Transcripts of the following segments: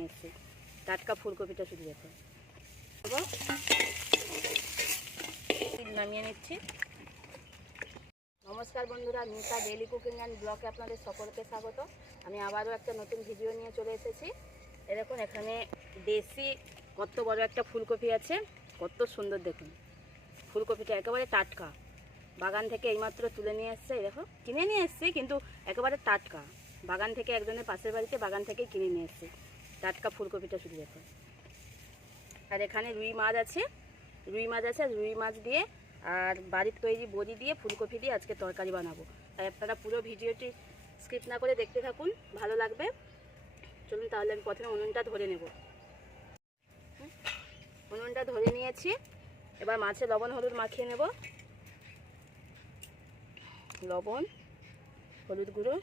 এসছে টাটকা ফুলকপিটা শুধু দেখো। নামিয়ে নিচ্ছি। নমস্কার বন্ধুরা মিতা ডেলি কুকিং অ্যান্ড ব্লগে আপনাদের সকলকে স্বাগত। আমি আবারও একটা নতুন ভিডিও নিয়ে চলে এসেছি। এ দেখুন, এখানে দেশি কত বড় একটা ফুলকপি আছে। কত সুন্দর দেখুন। ফুলকপিটা একেবারে টাটকা। বাগান থেকে এইমাত্র তুলে নিয়ে এসছে দেখো, কিনে নিয়ে এসছে, কিন্তু একেবারে টাটকা। বাগান থেকে একজনের পাশের বাড়িতে বাগান থেকেই কিনে নিয়ে এসছে। টাটকা ফুলকপিটা শুধু দেখো। আর এখানে রুই মাছ আছে, রুই মাছ আছে রুই মাছ দিয়ে আর বাড়ির তৈরি বড়ি দিয়ে ফুলকপি দিয়ে আজকে তরকারি বানাবো। তাই আপনারা পুরো ভিডিওটি স্কিপ না করে দেখতে থাকুন, ভালো লাগবে। চলুন তাহলে আমি প্রথমে উনুনটা ধরে নেব। উনুনটা ধরে নিয়েছি। এবার মাছে লবণ হলুদ মাখিয়ে নেব। লবণ, হলুদ গুঁড়ো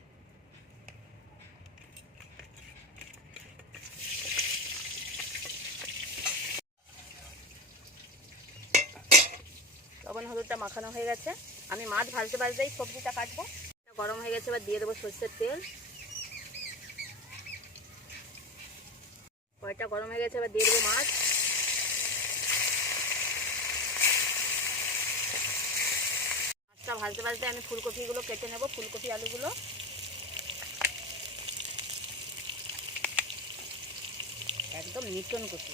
লবণ হলুদটা মাখানো হয়ে গেছে। আমি মাছ ভাজতে ভাজতেই সবজিটা কাটবো। গরম হয়ে গেছে, এবার দিয়ে দেবো সর্ষের তেল। কয়টা গরম হয়ে গেছে, এবার দিয়ে দেবো মাছ। মাছটা ভাজতে ভাজতে আমি ফুলকপিগুলো কেটে নেব, ফুলকপি আলুগুলো। একদম নিটন কপি।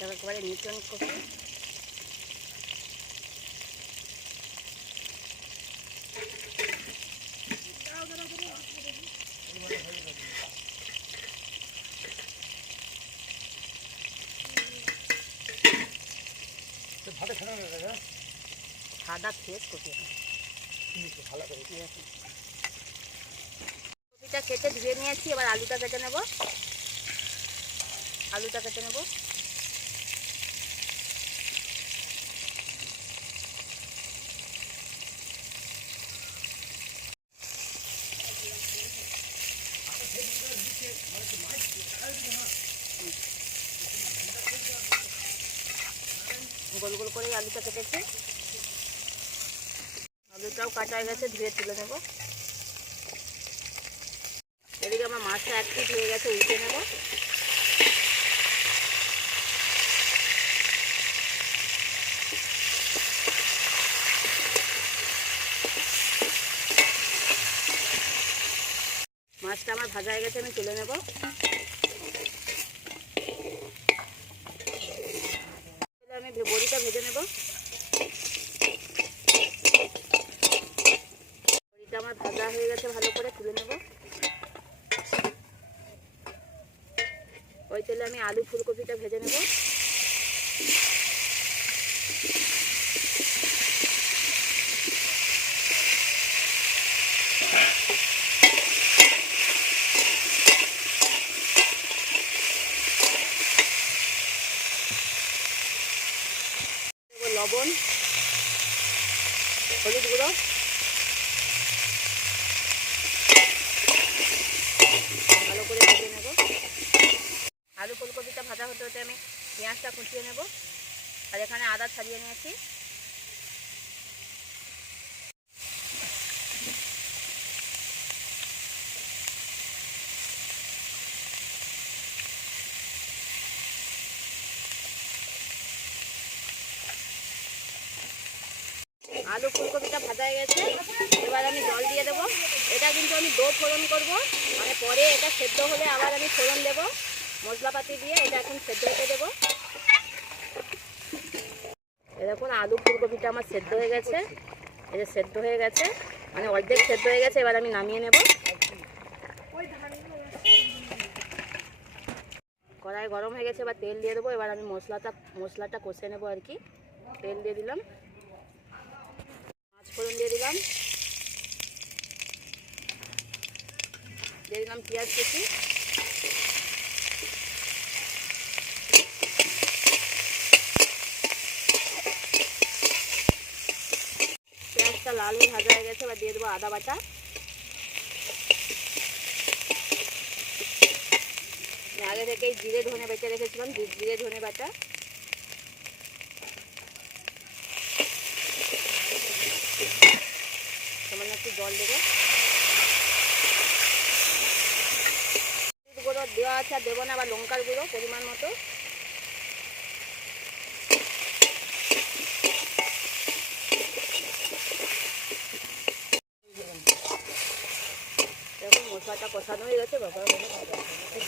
এটা একেবারে নিটন কপি সাদা ভালো করে। কপিটা কেটে ধুয়ে নিয়েছি এবার আলুটা কেটে নেব। আলুটা কেটে নেব। গোল গোল করে আলুটা কেটেছি। আলুটাও কাটা হয়ে গেছে, ধুয়ে তুলে নেব। এদিকে আমার মাছটা এক পিট হয়ে গেছে, উল্টে নেব। মাছটা আমার ভাজা হয়ে গেছে, আমি তুলে নেব তাহলে আমি ভে- বড়িটা আমার ভাজা হয়ে গেছে, ভালো করে তুলে নেব। ওই তেলে আমি আলু ফুলকপিটা ভেজে নেব। দেবো লবণ হলুদ গুঁড়ো ভালো করে ভেজে নেব আলু ফুলকপিটা ভাজা হতে হতে আমি পেঁয়াজটা কুচিয়ে নেব। আর এখানে আদা ছাড়িয়ে নিয়েছি। আলু ফুলকপিটা ভাজা হয়ে গেছে। এবার আমি জল দিয়ে দেবো। এটা কিন্তু আমি দো ফোড়ন করব। মানে পরে এটা সেদ্ধ হলে আবার আমি ফোড়ন দেবো। মশলাপাতি দিয়ে এটা এখন সেদ্ধ হতে দেবো। এরকম আলু ফুলকপিটা আমার সেদ্ধ হয়ে গেছে। এই যে সেদ্ধ হয়ে গেছে। মানে অর্ধেক সেদ্ধ হয়ে গেছে, এবার আমি নামিয়ে নেব। কড়াই গরম হয়ে গেছে, এবার তেল দিয়ে দেবো। এবার আমি মশলাটা মশলাটা কষে নেব আর কি। তেল দিয়ে দিলাম। দিলাম। দিয়ে দিলাম পেঁয়াজ কুচি। পেঁয়াজটা লাল ভাজা হয়ে গেছে, এবার দিয়ে দেবো আদা বাটা। আগে থেকেই জিরে, ধনে বেটে রেখেছিলাম জিরে, ধনে বাটা। একটু জল দেবো। গুঁড়ো দেওয়া আছে আর দেবো না আবার লঙ্কার গুঁড়ো পরিমাণ মতো। মশলাটা কষানো হয়ে গেছে বাবা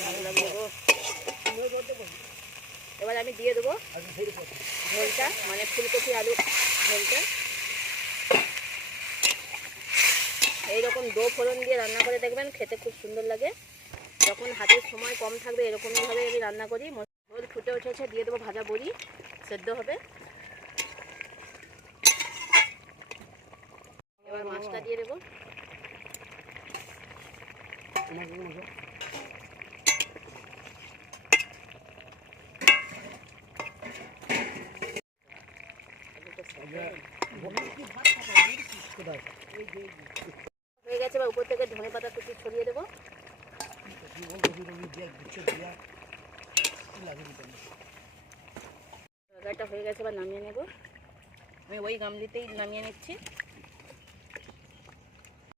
ভালো লাগবে গো। এবার আমি দিয়ে দেবো ঝোলটা মানে ফুলকপি আলু ঝোলটা। এইরকম দো ফোড়ন দিয়ে রান্না করে দেখবেন, খেতে খুব সুন্দর লাগে। যখন হাতের সময় কম থাকবে এরকমইভাবে আমি রান্না করি। ম- ফুটে উঠেছে, দিয়ে দেবো ভাজা বড়ি, সেদ্ধ হবে। এবার মাছটা দিয়ে দেবো। গেছে বা উপর থেকে ধনে পাতা কুচি ছড়িয়ে দেবো। তরকারিটা হয়ে গেছে বা নামিয়ে নেব। আমি ওই গামলিতেই নামিয়ে নিচ্ছি।